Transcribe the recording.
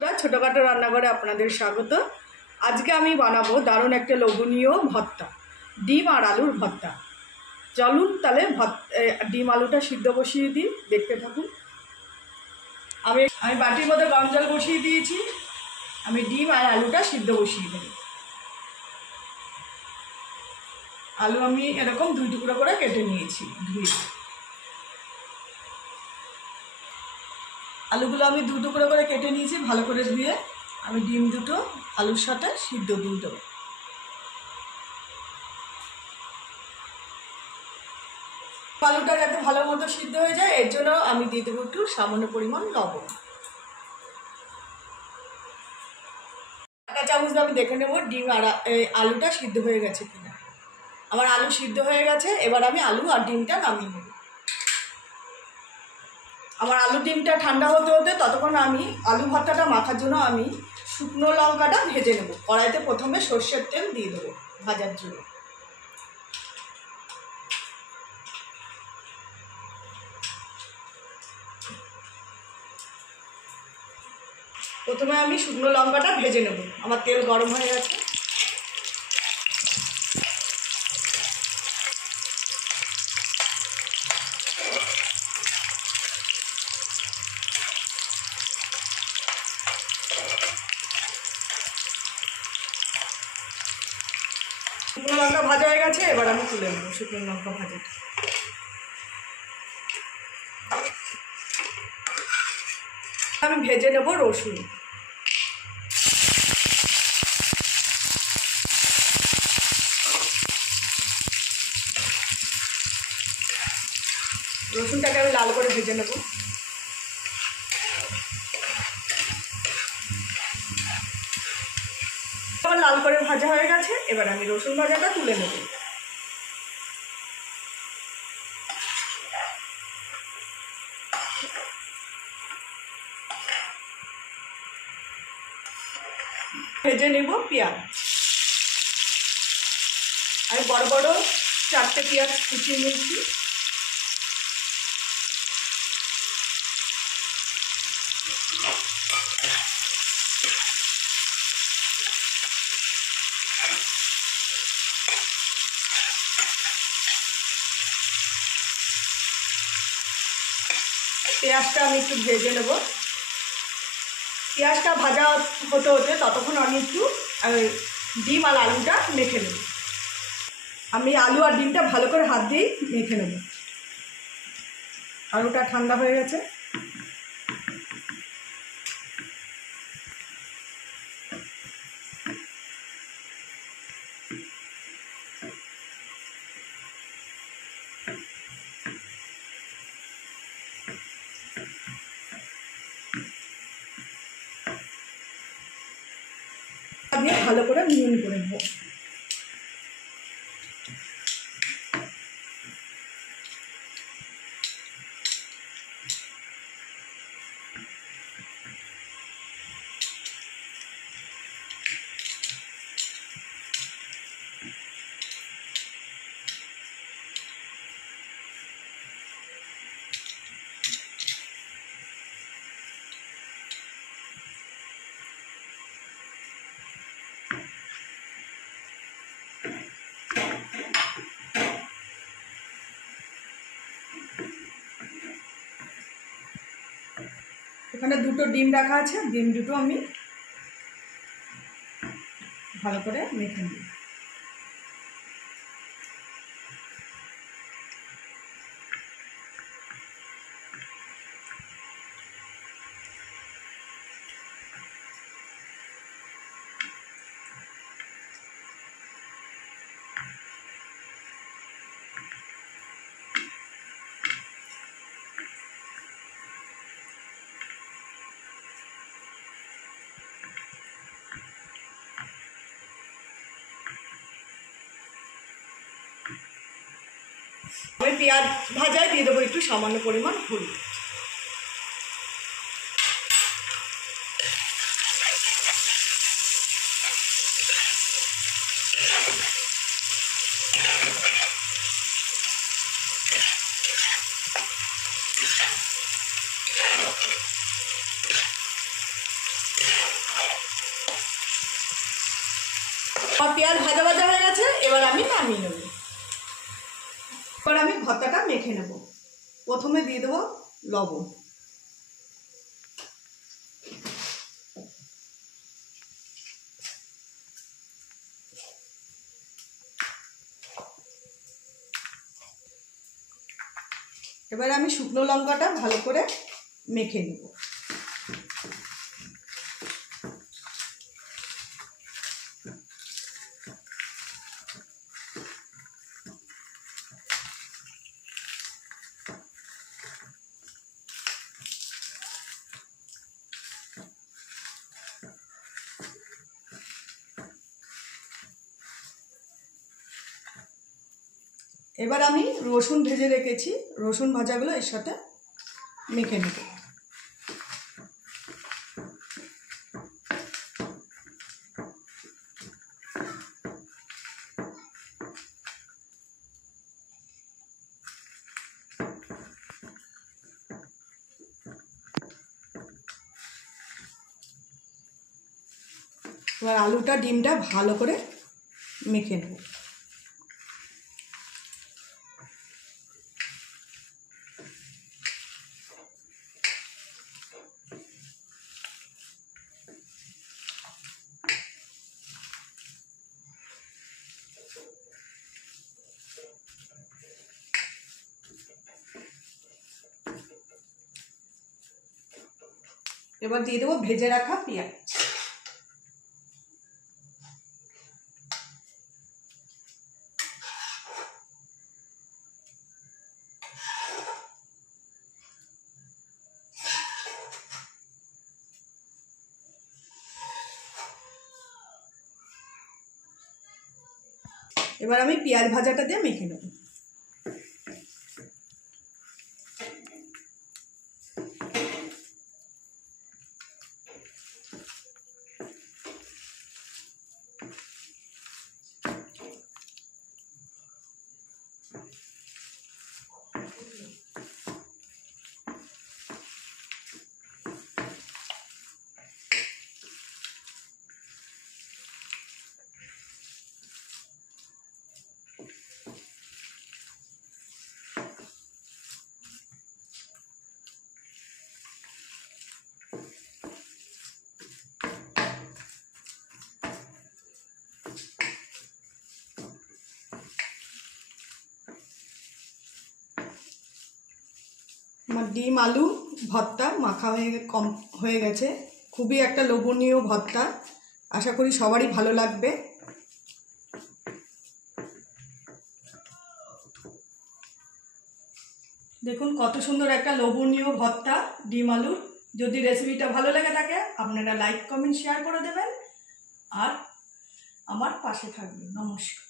ছোটখাটো রান্নাঘরে আপনাদের স্বাগত। আজকে আমি বানাবো দারুণ একটা লোভনীয় ভর্তা, ডিম আর আলুর ভর্তা। চলুন তাহলে ডিম আলুটা সিদ্ধ বসিয়ে দিই, দেখতে থাকুন। আমি বাটির মধ্যে গরম জল বসিয়ে দিয়েছি। আমি ডিম আর আলুটা সিদ্ধ বসিয়ে দেব। আলু আমি এরকম 2 টুকরো করে কেটে নিয়েছি, ধুয়ে। আলুগুলো আমি 2 টুকরো করে কেটে নিয়েছি, ভালো করে ধুয়ে। আমি ডিম দুটো আলুর সাথে সিদ্ধ দিয়ে দেবো। আলুটা যাতে ভালো মতো সিদ্ধ হয়ে যায়, এর জন্য আমি দিয়ে দেবো একটু সামান্য পরিমাণ লবণ। একটা চামচ আমি দেখে নেবো ডিম আর আলুটা সিদ্ধ হয়ে গেছে কিনা। আমার আলু সিদ্ধ হয়ে গেছে। এবার আমি আলু আর ডিমটা নামিয়ে নেব। আমার আলু ডিমটা ঠান্ডা হতে হতে ততক্ষণ আমি আলু ভর্তাটা মাখার জন্য আমি শুকনো লঙ্কাটা ভেজে নেব। কড়াইতে প্রথমে সর্ষের তেল দিয়ে দেবো ভাজার জন্য। প্রথমে আমি শুকনো লঙ্কাটা ভেজে নেব। আমার তেল গরম হয়ে গেছে। শুকনো লঙ্কা ভাজা হয়ে গেছে, এবার আমি তুলে নেব শুকনো লঙ্কা ভাজাটা। আমি ভেজে নেব রসুন। রসুনটাকে আমি লাল করে ভেজে নেব। আমার লাল করে ভাজা হয়ে গেছে, এবার আমি রসুন ভাজাটা তুলে নেব। ভেজে নেব পেঁয়াজ। আমি বড় বড় 4টে পেঁয়াজ কুচিয়ে নিয়েছি। পেঁয়াজটা আমি একটু ভেজে নেব। পেঁয়াজটা ভাজা হতে হতে ততক্ষণ আমি একটু ডিম আর আলুটা মেখে নেব। আমি আলু আর ডিমটা ভালো করে হাত দিয়েই মেখে নেব। আলুটা ঠান্ডা হয়ে গেছে। আমি ভালো করে মিহিন করে নেব। এখানে 2টো ডিম রাখা আছে, ডিম দুটো আমি ভালো করে মেখে নিই। আমি পেঁয়াজ ভাজায় দিয়ে দেবো একটু সামান্য পরিমাণ হলুদ। আমার পেঁয়াজ ভাজা ভাজা হয়ে গেছে, এবার আমি নামিয়ে নেব। এবার আমি ভর্তাটা মেখে নেব। প্রথমে দিয়ে দেবো লবণ, এবার আমি শুকনো লঙ্কাটা ভালো করে মেখে নেব। এবার আমি রসুন ভেজে রেখেছি, রসুন ভাজাগুলো এর সাথে মেখে নেব। এবার আলুটা ডিমটা ভালো করে মেখে নেব। এবার দিয়ে দেবো ভেজে রাখা পেঁয়াজ। এবার আমি পেঁয়াজ ভাজাটা দিয়ে মেখে নেব। আমার ডিম আলু ভর্তা মাখা হয়ে গেছে। খুবই একটা লোভনীয় ভর্তা, আশা করি সবারই ভালো লাগবে। দেখুন কত সুন্দর একটা লোভনীয় ভর্তা ডিম আলুর। যদি রেসিপিটা ভালো লেগে থাকে আপনারা লাইক কমেন্ট শেয়ার করে দেবেন আর আমার পাশে থাকবেন। নমস্কার।